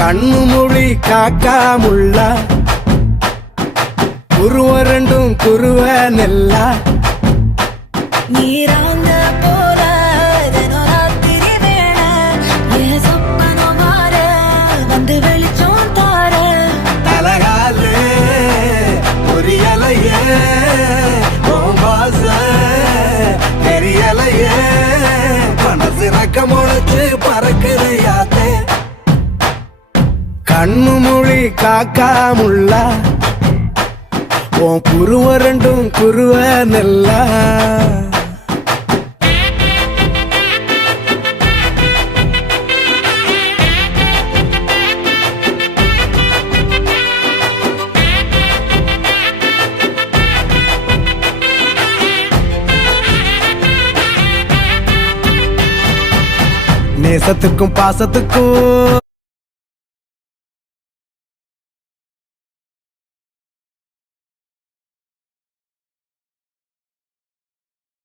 கண்ணு மொழி காக்காமுள்ள குருவ ரெண்டும் குருவ நெல்லா நீராங்க போல தினராத்திரி வேண என் சொப்பனம் மாற வந்து வெளிச்சம் தார தலகாலே பொரியலையே ஓம்பாச தெரியலையே மனசு ரக்க முளைச்சு பறக்குறையாத்தே கண்ணு மொழி காக்காமுள்ள உன் குருவ ரெண்டும் குருவ நெல்லா நேசத்துக்கும் பாசத்துக்கும்